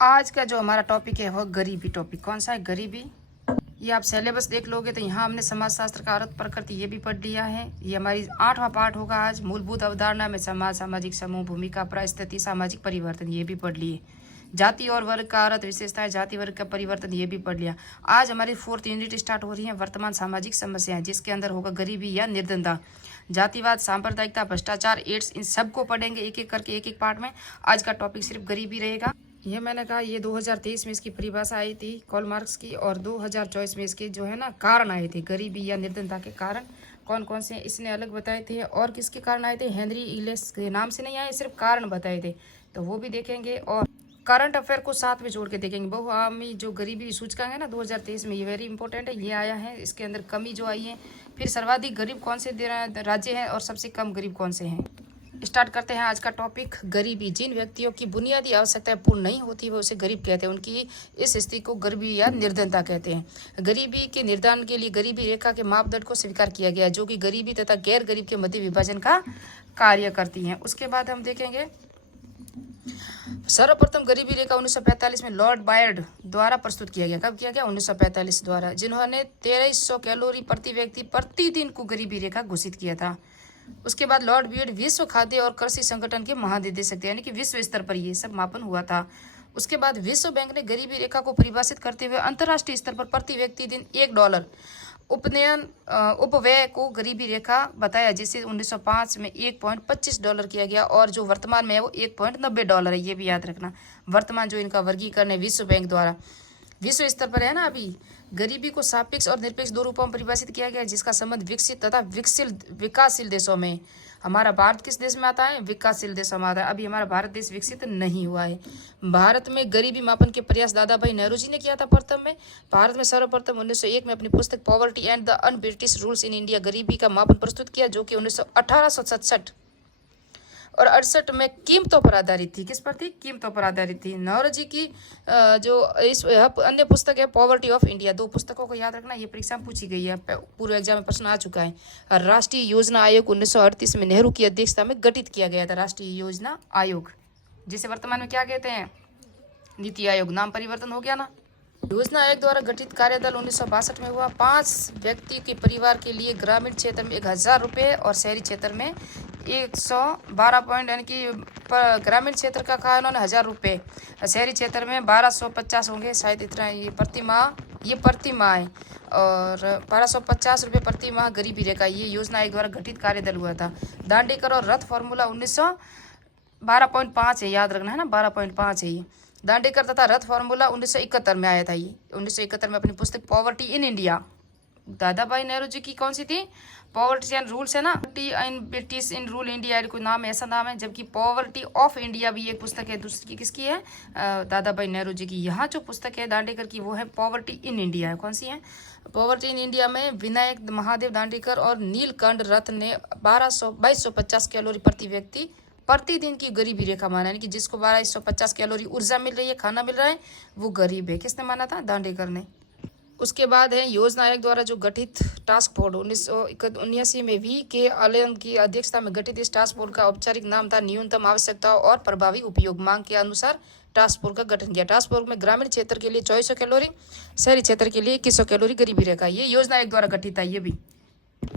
आज का जो हमारा टॉपिक है वो गरीबी टॉपिक। कौन सा है? गरीबी। ये आप सिलेबस देख लोगे तो यहाँ हमने समाजशास्त्र का अर्थ प्रकृति ये भी पढ़ लिया है। ये हमारी 8वां पाठ होगा आज। मूलभूत अवधारणा में समाज, सामाजिक समूह, भूमिका, परिस्थिति, सामाजिक परिवर्तन ये भी पढ़ लिए। जाति और वर्ग का अर्थ, विशेषताएं, जाति वर्ग का परिवर्तन ये भी पढ़ लिया। आज हमारी 4th यूनिट स्टार्ट हो रही है, वर्तमान सामाजिक समस्याएं, जिसके अंदर होगा गरीबी या निर्धनता, जातिवाद, सांप्रदायिकता, भ्रष्टाचार, एड्स, इन सबको पढ़ेंगे एक एक करके, एक एक पार्ट में। आज का टॉपिक सिर्फ गरीबी रहेगा। ये मैंने कहा ये 2023 में इसकी परिभाषा आई थी कार्ल मार्क्स की, और 2024 में इसके जो है ना कारण आए थे। गरीबी या निर्धनता के कारण कौन कौन से इसने अलग बताए थे, और किसके कारण आए थे? हेनरी इलेस के नाम से नहीं आए, सिर्फ कारण बताए थे, तो वो भी देखेंगे। और करंट अफेयर को साथ में जोड़ के देखेंगे। बहुआयामी जो गरीबी सूचकांक है ना 2023 में, ये वेरी इंपॉर्टेंट है, ये आया है। इसके अंदर कमी जो आई है, फिर सर्वाधिक गरीब कौन से राज्य हैं और सबसे कम गरीब कौन से हैं। स्टार्ट करते हैं आज का टॉपिक, गरीबी। जिन व्यक्तियों की बुनियादी आवश्यकताएं पूर्ण नहीं होती वो उसे गरीब कहते हैं। उनकी इस स्थिति को गरीबी या निर्धनता कहते हैं। गरीबी के निर्धारण के लिए गरीबी रेखा के मापदंड को स्वीकार किया गया, जो कि गरीबी तथा गैर गरीब के मध्य विभाजन का कार्य करती हैं। उसके बाद हम देखेंगे सर्वप्रथम गरीबी रेखा 1945 में लॉर्ड बायर्ड द्वारा प्रस्तुत किया गया। कब किया गया? 1945 द्वारा, जिन्होंने 2300 कैलोरी प्रति व्यक्ति प्रतिदिन को गरीबी रेखा घोषित किया था। उसके बाद लॉर्ड बियर्ड विश्व खाद्य और कृषि संगठन के महानिदेशक थे, यानी कि विश्व स्तर पर ये सब मापन हुआ था। उसके बाद विश्व बैंक ने गरीबी रेखा को परिभाषित करते हुए अंतर्राष्ट्रीय स्तर पर प्रति व्यक्ति दिन $1 उपव्यय को गरीबी रेखा बताया, जिसे 1905 में $1.25 किया गया, और जो वर्तमान में है वो $1.90 है। ये भी याद रखना। वर्तमान जो इनका वर्गीकरण है विश्व बैंक द्वारा, विश्व स्तर पर है ना। अभी गरीबी को सापेक्ष और निरपेक्ष दो रूपों में परिभाषित किया गया है, जिसका संबंध विकसित तथा विकासशील देशों में। हमारा भारत किस देश में आता है? विकासशील देशों में आता है। अभी हमारा भारत देश विकसित नहीं हुआ है। भारत में गरीबी मापन के प्रयास दादा भाई नेहरू जी ने किया था प्रथम में। भारत में सर्वप्रथम 1901 में अपनी पुस्तक poverty and the un British rules in India गरीबी का मापन प्रस्तुत किया, जो कि 1867 और 68 में कीमतों पर आधारित थी। किस पर थी? कीमतों पर आधारित थी। नेहरू जी की जो इस अन्य पुस्तक है पॉवर्टी ऑफ इंडिया। दो पुस्तकों को याद रखना, ये परीक्षा में पूछी गई है, पूर्व एग्जाम में प्रश्न आ चुका है। राष्ट्रीय योजना आयोग 1938 में नेहरू की अध्यक्षता में गठित किया गया था, राष्ट्रीय योजना आयोग, जिसे वर्तमान में क्या कहते हैं? नीति आयोग। नाम परिवर्तन हो गया ना। योजना आयोग द्वारा गठित कार्यदल 1962 में हुआ। 5 व्यक्ति के परिवार के लिए ग्रामीण क्षेत्र में 1000 रुपये और शहरी क्षेत्र में 112 पॉइंट, यानी कि ग्रामीण क्षेत्र का कहा उन्होंने 1000 रुपये, शहरी क्षेत्र में 1250 होंगे शायद, इतना। ये प्रति माह है, और 1250 रुपये प्रति माह गरीबी रेखा। ये योजना आयोग द्वारा गठित कार्यदल हुआ था। दांडेकर और रथ फॉर्मूला 12.5 है, याद रखना है ना, 12.5 है ये। दांडेकर तथा रथ फॉर्मूला 1971 में आया था। ये 1971 में अपनी पुस्तक पॉवर्टी इन इंडिया, दादा भाई नेहरू जी की कौन सी थी? पॉवर्टी एंड रूल्स है ना, in British in rule India, कोई नाम ऐसा नाम है। जबकि पॉवर्टी ऑफ इंडिया भी एक पुस्तक है, दूसरी किसकी है? दादा भाई नेहरू जी की। यहाँ जो पुस्तक है दांडेकर की वो है पॉवर्टी इन इंडिया है। कौन सी है? पॉवर्टी इन इंडिया में विनायक महादेव दांडेकर और नीलकंठ रथ ने 2250 कैलोरी प्रति व्यक्ति प्रतिदिन की गरीबी रेखा माना, यानी कि जिसको 2250 कैलोरी ऊर्जा मिल रही है, खाना मिल रहा है, वो गरीब है। किसने माना था? दांडेकर ने। उसके बाद है योजना आयोग द्वारा जो गठित टास्क फोर्स 1979 में VK आलन की अध्यक्षता में गठित इस टास्क फोर्स का औपचारिक नाम था न्यूनतम आवश्यकताओं और प्रभावी उपयोग। मांग के अनुसार टास्क फोर्स का गठन किया। टास्क फोर्स में ग्रामीण क्षेत्र के लिए 2400 कैलोरी, शहरी क्षेत्र के लिए 2100 कैलोरी गरीबी रेखा। ये योजना आयोग द्वारा गठित है, ये भी।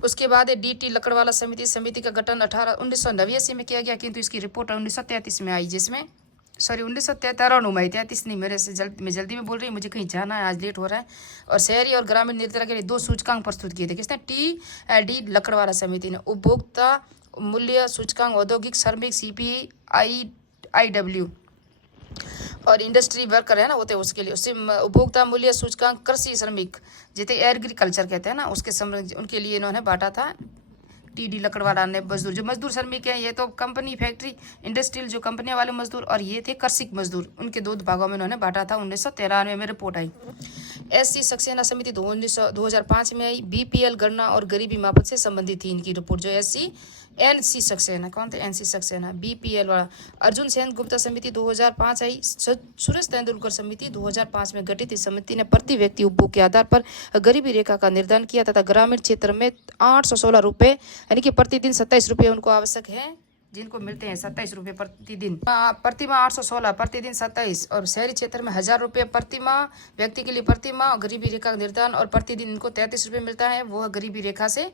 उसके बाद है DT लकड़वाला समिति का गठन 1989 में किया गया, किंतु इसकी रिपोर्ट 1933 में आई, जिसमें 1993 में आई, 33 नहीं, मेरे से जल्दी में बोल रही हूँ, मुझे कहीं जाना है, आज लेट हो रहा है। और शहरी और ग्रामीण निर्धारण के लिए 2 सूचकांक प्रस्तुत किए थे। किसने? TD लकड़वाला समिति ने। उपभोक्ता मूल्य सूचकांक, औद्योगिक श्रमिक CPI-IW और इंडस्ट्री वर्कर है ना, होते हैं उसके लिए। उससे उपभोक्ता मूल्य सूचकांक कृषि श्रमिक, जिसे एग्रीकल्चर कहते हैं ना, उसके उनके लिए इन्होंने बांटा था। TD लकड़वाला ने मजदूर, जो मजदूर श्रमिक हैं, ये तो कंपनी, फैक्ट्री, इंडस्ट्रियल जो कंपनियां वाले मजदूर, और ये थे कृषिक मजदूर। उनके 2 भागों में इन्होंने बांटा था। 1993 में रिपोर्ट आई। SC सक्सेना समिति 2005 में आई। BPL गणना और गरीबी मापन से संबंधित थी इनकी रिपोर्ट। जो NC सक्सेना, कौन थे? NC सक्सेना। BPL वाला अर्जुन सेन गुप्ता समिति 2005 आई। सुरेश तेंदुलकर समिति 2005 में गठित। इस समिति ने प्रति व्यक्ति उपभोग के आधार पर गरीबी रेखा का निर्धारण किया तथा ग्रामीण क्षेत्र में 816 रुपये, यानी कि प्रतिदिन 27 रुपये उनको आवश्यक है जिनको मिलते हैं 27 रुपये प्रतिदिन, प्रतिमाह 816, प्रतिदिन 27, और शहरी क्षेत्र में 1000 रुपये प्रतिमाह व्यक्ति के लिए प्रतिमाह, गरीबी रेखा का निर्धारण, और प्रतिदिन इनको 33 रुपये मिलता है, वह गरीबी रेखा से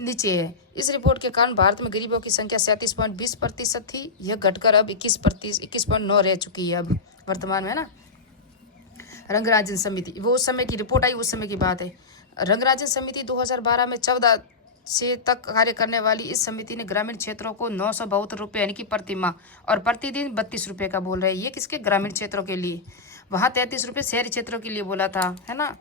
नीचे है। इस रिपोर्ट के कारण भारत में गरीबों की संख्या 37.20% थी, यह घटकर अब 21.9 रह चुकी है अब वर्तमान में, है ना। रंगराजन समिति, वो उस समय की रिपोर्ट आई, उस समय की बात है। रंगराजन समिति 2012 में 14 से तक कार्य करने वाली इस समिति ने ग्रामीण क्षेत्रों को 972 रुपये यानी कि प्रतिमाह और प्रतिदिन 32 रुपये का बोल रहे हैं। ये किसके? ग्रामीण क्षेत्रों के लिए। वहाँ 33 रुपये शहरी क्षेत्रों के लिए बोला था, है ना।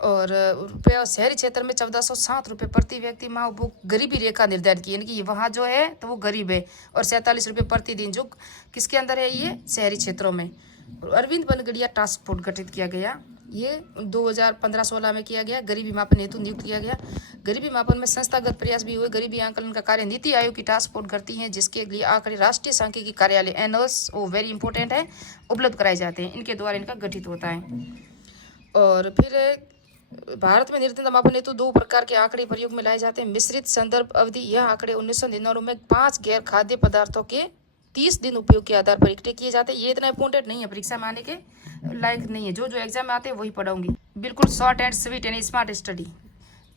और रुपये और शहरी क्षेत्र में 1407 रुपये प्रति व्यक्ति माह वो गरीबी रेखा निर्धारित की, यानी कि वहाँ जो है तो वो गरीब है, और 47 रुपये प्रतिदिन जो किसके अंदर है? ये शहरी क्षेत्रों में। अरविंद बनगड़िया टास्क फोर्स गठित किया गया, ये 2015-16 में किया गया। गरीबी मापन हेतु नियुक्त किया गया। गरीबी मापन में संस्थागत प्रयास भी हुए। गरीबी आंकलन का कार्य नीति आयोग की टास्क फोर्स करती है, जिसके लिए आंकड़े राष्ट्रीय सांख्यिकी कार्यालय एनओएस, वो वेरी इंपॉर्टेंट है, उपलब्ध कराए जाते हैं। इनके द्वारा इनका गठित होता है। और फिर भारत में निर्धनता मापन हेतु 2 प्रकार के आंकड़े प्रयोग में लाए जाते हैं। मिश्रित संदर्भ अवधि, यह आंकड़े 1999 में 5 गैर खाद्य पदार्थों के 30 दिन उपयोग के आधार पर इकट्ठे किए जाते हैं। ये इतना इंपॉर्टेंट नहीं है, परीक्षा में आने के लायक नहीं है। जो जो एग्जाम में आते हैं वही पढ़ाऊंगी, बिल्कुल short and sweet and smart study.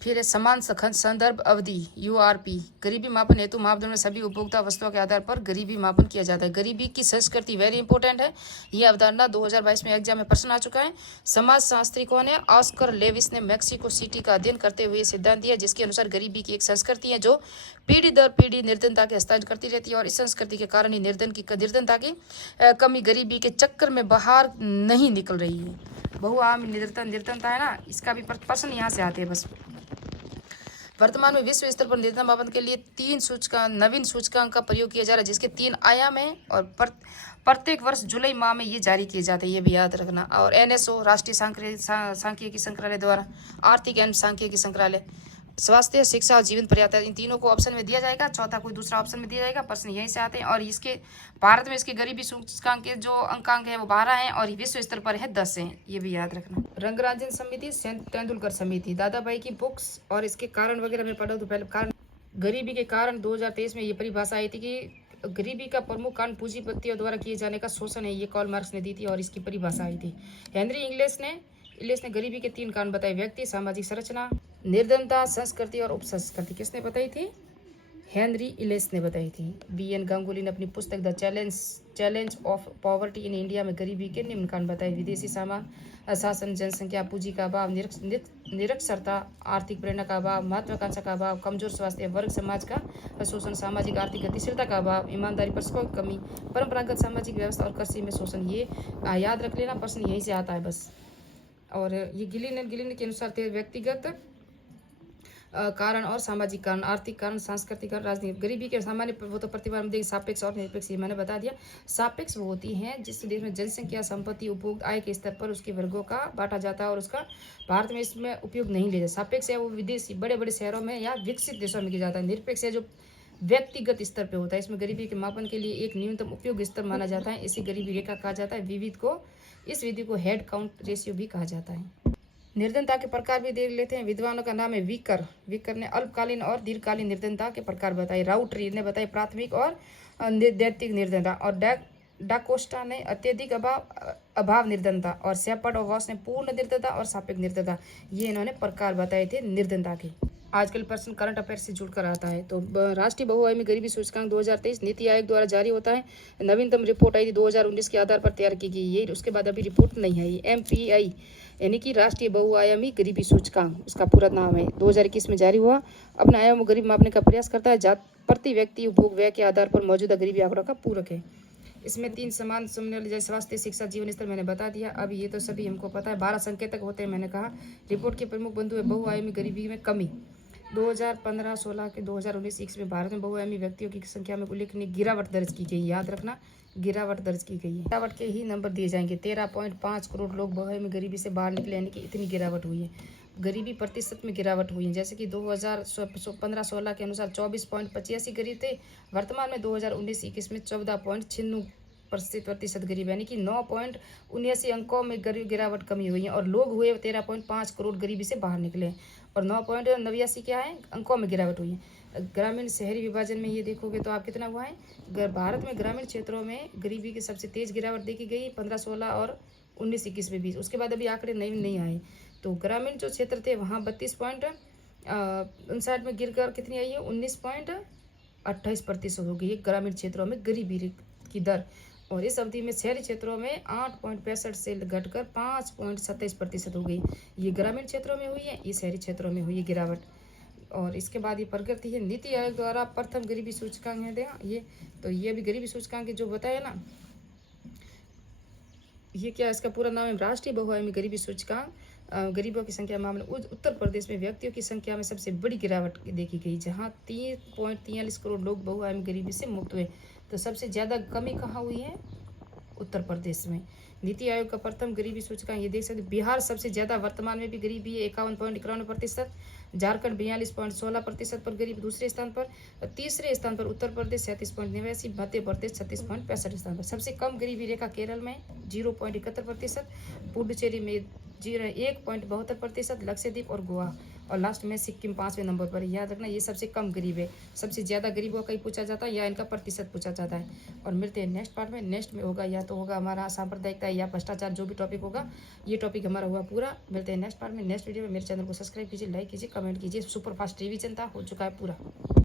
फिर समान संदर्भ अवधि यूआरपी, गरीबी मापन हेतु मापदंड में सभी उपभोक्ता वस्तुओं के आधार पर गरीबी मापन किया जाता है। गरीबी की संस्कृति वेरी इंपॉर्टेंट है। यह अवधारणा 2022 में एग्जाम में प्रश्न आ चुका है। समाजशास्त्री कौन है? ऑस्कर लेविस ने मेक्सिको सिटी का अध्ययन करते हुए सिद्धांत दिया, जिसके अनुसार गरीबी की एक संस्कृति है जो पीढ़ी दर पीढ़ी निर्धनता के हस्तांतरण करती रहती है, और इस संस्कृति के कारण ही निर्धनता की कमी गरीबी के चक्कर में बाहर नहीं निकल रही है। बहुआयामी निर्धनता है ना, इसका भी प्रश्न यहाँ से आते हैं बस। वर्तमान में विश्व स्तर पर निर्धनता मापन के लिए 3 नवीन सूचकांक का प्रयोग किया जा रहा है, जिसके 3 आयाम हैं, और प्रत्येक वर्ष जुलाई माह में ये जारी किए जाते हैं, ये भी याद रखना। और एनएसओ राष्ट्रीय सांख्यिकी संग्रहालय द्वारा, आर्थिक एवं सांख्यिकी संग्रहालय, स्वास्थ्य, शिक्षा और जीवन पर्याप्त, इन तीनों को ऑप्शन में दिया जाएगा, चौथा कोई दूसरा ऑप्शन में दिया जाएगा। प्रश्न यहीं से आते हैं। और इसके भारत में इसके गरीबी सूचकांक के जो अंकांक है वो 12 हैं, और विश्व स्तर पर है 10 हैं, ये भी याद रखना। रंगराजन समिति, तेंदुलकर समिति, दादा भाई की बुक्स, और इसके कारण वगैरह में पढ़ो तो पहले कारण। गरीबी के कारण 2023 में ये परिभाषा आई थी कि गरीबी का प्रमुख कारण पूंजीपतियों द्वारा किए जाने का शोषण है, ये कार्ल मार्क्स ने दी थी, और इसकी परिभाषा आई थी। हेनरी इंग्लिश ने गरीबी के 3 कारण बताए: व्यक्ति, सामाजिक संरचना, निर्धनता, संस्कृति और उपसंस्कृति। किसने बताई थी? हेनरी इलेस ने बताई थी। बीएन गांगुली ने अपनी पुस्तक the challenge of poverty in India में गरीबी के निम्न कारण बताए: विदेशी शासन, जनसंख्या, पूंजी का अभाव, निरक्षरता, आर्थिक प्रेरणा का अभाव, महत्वाकांक्षा का अभाव, कमजोर स्वास्थ्य, वर्ग समाज का शोषण, सामाजिक आर्थिक गतिशीलता का अभाव, ईमानदारी, प्रशिक्षण की कमी, परंपरागत सामाजिक व्यवस्था और कृषि में शोषण। ये याद रख लेना, प्रश्न यहीं से आता है बस। और ये गिलिन के अनुसार थे व्यक्तिगत कारण और सामाजिक कारण, आर्थिक कारण, सांस्कृतिक कारण, राजनीतिक। गरीबी के सामान्य वो तो प्रतिभा में सापेक्ष और निरपेक्ष, ये मैंने बता दिया। सापेक्ष वो होती हैं जिस देश में जनसंख्या, संपत्ति, उपभोग, आय के स्तर पर उसके वर्गों का बांटा जाता है, और उसका भारत में इसमें उपयोग नहीं लिया जाता। सापेक्ष है वो विदेशी बड़े बड़े शहरों में या विकसित देशों में किया जाता है। निरपेक्ष है जो व्यक्तिगत स्तर पर होता है, इसमें गरीबी के मापन के लिए एक न्यूनतम उपयोग स्तर माना जाता है, इसी गरीबी रेखा कहा जाता है। इस विधि को हेड काउंट रेशियो भी कहा जाता है। निर्धनता के प्रकार भी देख लेते हैं। विद्वानों का नाम है विकर ने अल्पकालीन और दीर्घकालीन निर्धनता के प्रकार बताए। राउटरी ने बताए प्राथमिक और दैतिक निर्धनता, और डाकोस्टा ने अत्यधिक अभाव निर्धनता, और शेपर्ड और वॉस ने पूर्ण निर्धनता और सापेक्ष निर्धनता, ये इन्होंने प्रकार बताए थे निर्धनता के। आजकल प्रश्न करंट अफेयर से जुड़कर आता है। तो राष्ट्रीय बहुआयामी गरीबी सूचकांक 2023 नीति आयोग द्वारा जारी होता है। नवीनतम रिपोर्ट आई थी 2019 के आधार पर तैयार की गई, ये उसके बाद अभी रिपोर्ट नहीं आई। MPI यानी कि राष्ट्रीय बहुआयामी गरीबी सूचकांक, उसका पूरा नाम है, 2021 में जारी हुआ। अपने आयाम में गरीब मापने का प्रयास करता है, प्रति व्यक्ति उपभोग व्यय के आधार पर मौजूदा गरीबी आंकड़ों का पूरक है। इसमें 3 समान जैसे स्वास्थ्य, शिक्षा, जीवन स्तर मैंने बता दिया। अब ये तो सभी हमको पता है। 12 संकेतक होते हैं, मैंने कहा। रिपोर्ट के प्रमुख बिंदु है बहुआयामी गरीबी में कमी। 2015-16 के 2019-21 में भारत में बहुआयामी व्यक्तियों की संख्या में उल्लेखनीय गिरावट दर्ज की गई। याद रखना, गिरावट दर्ज की गई है। गिरावट के ही नंबर दिए जाएंगे। 13.5 करोड़ लोग बहुआयामी गरीबी से बाहर निकले, यानी कि इतनी गिरावट हुई है। गरीबी प्रतिशत में गिरावट हुई है, जैसे कि 2015-16 के अनुसार 24.85 गरीब थे। वर्तमान में 2019-21 में 14.96 प्रतिशत गरीब, यानी कि 9.79 अंकों में गिरावट कमी हुई है, और लोग हुए 13.5 करोड़ गरीबी से बाहर निकले, और 9.89 क्या है अंकों में गिरावट हुई है। ग्रामीण शहरी विभाजन में ये देखोगे तो आप कितना हुआ है, भारत में ग्रामीण क्षेत्रों में गरीबी की सबसे तेज गिरावट देखी गई 15-16 और 19-21 में 20। उसके बाद अभी आंकड़े नहीं आए। तो ग्रामीण जो क्षेत्र थे वहाँ 32.59 में गिरकर कितनी आई है, 19.28% हो गई है ग्रामीण क्षेत्रों में गरीबी की दर। और इस अवधि में शहरी क्षेत्रों में 8.65 से घटकर 5.27% हो गई। ये ग्रामीण क्षेत्रों में हुई है, ये शहरी क्षेत्रों में हुई है गिरावट। और इसके बाद ये प्रगति है, नीति आयोग द्वारा प्रथम गरीबी सूचकांक है ये। तो ये भी गरीबी सूचकांक जो बताया ना, ये क्या इसका पूरा नाम है, राष्ट्रीय बहुआयामी गरीबी सूचकांक। गरीबों की संख्या मामले उत्तर प्रदेश में व्यक्तियों की संख्या में सबसे बड़ी गिरावट देखी गई, जहां 3.43 करोड़ लोग बहुआयामी गरीबी से मुक्त हुए। तो सबसे ज़्यादा कमी कहाँ हुई है, उत्तर प्रदेश में। नीति आयोग का प्रथम गरीबी सूचकांक ये देख सकते, बिहार सबसे ज़्यादा वर्तमान में भी गरीबी है 51.91%, झारखंड 42.16% पर गरीब दूसरे स्थान पर, तीसरे स्थान पर उत्तर प्रदेश 37.89, मध्य प्रदेश 36.65 स्थान पर। सबसे कम गरीबी रेखा केरल में 0.71%, पुडुचेरी में 1.72%, लक्षद्वीप और गोवा, और लास्ट में सिक्किम 5वें नंबर पर। याद रखना ये सबसे कम गरीब है, सबसे ज़्यादा गरीबों का ही पूछा जाता है या इनका प्रतिशत पूछा जाता है। और मिलते हैं नेक्स्ट पार्ट में। नेक्स्ट में होगा या तो होगा हमारा सांप्रदायिकता या भ्रष्टाचार, जो भी टॉपिक होगा, ये टॉपिक हमारा हुआ पूरा। मिलते हैं नेक्स्ट पार्ट में, नेक्स्ट वीडियो में। मेरे चैनल को सब्सक्राइब कीजिए, लाइक कीजिए, कमेंट कीजिए। सुपर फास्ट रिवीजन था, हो चुका है पूरा।